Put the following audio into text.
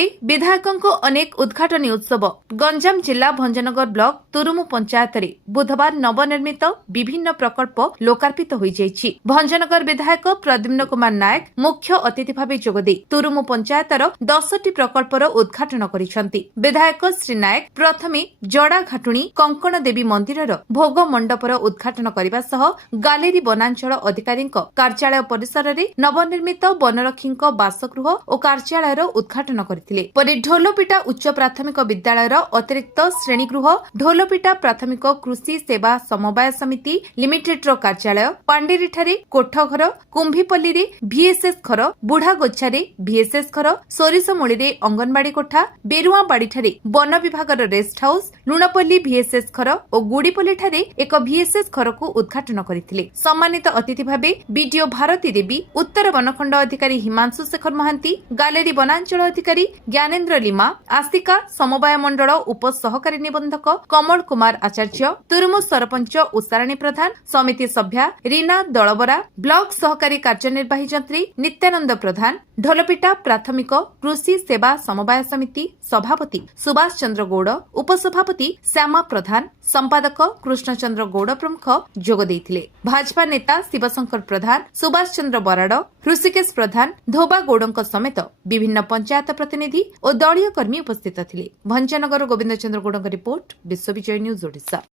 ସେହିପରି ବିଧାୟକଙ୍କ ଅନେକ ଉଦ୍ଘାଟନୀ ଉତ୍ସବ ଗଞ୍ଜାମ ଜିଲ୍ଲା ଭଞ୍ଜନଗର ବ୍ଲକ ତୁରୁମୁ ପଞ୍ଚାୟତରେ ବୁଧବାର ନବନିର୍ମିତ ବିଭିନ୍ନ ପ୍ରକଳ୍ପ ଲୋକାର୍ପିତ ହୋଇଯାଇଛି। ଭଞ୍ଜନଗର ବିଧାୟକ ପ୍ରଦ୍ୟୁମ୍ନ କୁମାର ନାୟକ ମୁଖ୍ୟ ଅତିଥି ଭାବେ ଯୋଗଦେଇ ତୁରୁମୁ ପଞ୍ଚାୟତର 10ଟି ପ୍ରକଳ୍ପର ଉଦ୍ଘାଟନ କରିଛନ୍ତି। ବିଧାୟକ ଶ୍ରୀ ନାୟକ ପ୍ରଥମେ ଜଡାଘାଟୁଣୀ କଙ୍କଣ ଦେବୀ ମନ୍ଦିରର ଭୋଗ ମଣ୍ଡପର ଉଦ୍ଘାଟନ କରିବା ସହ ଗାଲେରୀ ବନାଞ୍ଚଳ ଅଧିକାରୀଙ୍କ କାର୍ଯ୍ୟାଳୟ ପରିସରରେ ନବନିର୍ମିତ ବନରକ୍ଷୀଙ୍କ ବାସଗୃହ ଓ କାର୍ଯ୍ୟାଳୟର ଉଦ୍ଘାଟନ କରିଥିଲେ। ପରେ ଢୋଲପିଟା ଉଚ୍ଚ ପ୍ରାଥମିକ ବିଦ୍ୟାଳୟର ଅତିରିକ୍ତ ଶ୍ରେଣୀଗୃହ, ଢୋଲପିଟା ପ୍ରାଥମିକ କୃଷି ସେବା ସମବାୟ ସମିତି ଲିମିଟେଡର କାର୍ଯ୍ୟାଳୟ, ପାଣ୍ଡେରୀଠାରେ କୋଠଘର, କୁମ୍ଭୀପଲ୍ଲୀରେ ଭିଏସ୍ଏସ୍ ଘର, ବୁଢାଗୋଛାରେ ଭିଏସ୍ଏସ୍ ଘର, ସୋରିଷମୂଳିରେ ଅଙ୍ଗନବାଡି କୋଠା, ବେରୁଆଁବାଡିଠାରେ ବନ ବିଭାଗର ରେଷ୍ଟ ହାଉସ୍, ଲୁଣପଲ୍ଲୀ ଭିଏସ୍ଏସ୍ ଘର ଓ ଗୁଡିପଲ୍ଲୀଠାରେ ଏକ ଭିଏସ୍ଏସ୍ ଘରକୁ ଉଦ୍ଘାଟନ କରିଥିଲେ। ସମ୍ମାନିତ ଅତିଥି ଭାବେ ବିଡିଓ ଭାରତୀ ଦେବୀ, ଉତ୍ତର ବନଖଣ୍ଡ ଅଧିକାରୀ ହିମାଂଶୁ ଶେଖର ମହାନ୍ତି, ଗାଲେରୀ ବନାଞ୍ଚଳ ଅଧିକାରୀ ଜ୍ଞାନେନ୍ଦ୍ର ଲିମା, ଆସିକା ସମବାୟ ମଣ୍ଡଳ ଉପ ସହକାରୀ ନିବନ୍ଧକ କମଳ କୁମାର ଆଚାର୍ଯ୍ୟ, ତୁରୁମୁ ସରପଞ୍ଚ ଉଷାରାଣୀ ପ୍ରଧାନ, ସମିତି ସଭ୍ୟା ରୀନା ଦଳବରା, ବ୍ଲକ ସହକାରୀ କାର୍ଯ୍ୟନିର୍ବାହୀ ଯନ୍ତ୍ରୀ ନିତ୍ୟାନନ୍ଦ ପ୍ରଧାନ, ଢୋଲପିଟା ପ୍ରାଥମିକ କୃଷି ସେବା ସମବାୟ ସମିତି ସଭାପତି ସୁଭାଷ ଚନ୍ଦ୍ର ଗୌଡ଼, ଉପସଭାପତି ଶ୍ୟାମା ପ୍ରଧାନ, ସମ୍ପାଦକ କୃଷ୍ଣଚନ୍ଦ୍ର ଗୌଡ଼ ପ୍ରମୁଖ ଯୋଗ ଦେଇଥିଲେ। ଭାଜପା ନେତା ଶିବଶଙ୍କର ପ୍ରଧାନ, ସୁଭାଷ ଚନ୍ଦ୍ର ବରାଡ଼, ହୃଷିକେଶ ପ୍ରଧାନ, ଧୋବା ଗୌଡ଼ଙ୍କ ସମେତ ବିଭିନ୍ନ ପଞ୍ଚାୟତ ପ୍ରତିନିଧି ଓ ଦଳୀୟ କର୍ମୀ ଉପସ୍ଥିତ ଥିଲେ। ଭଞ୍ଜନଗର ଗୋବିନ୍ଦ ଚନ୍ଦ୍ର ଗୌଡ଼ଙ୍କ ରିପୋର୍ଟ, ବିଶ୍ୱବିଜୟ ନ୍ୟୁଜ ଓଡ଼ିଶା।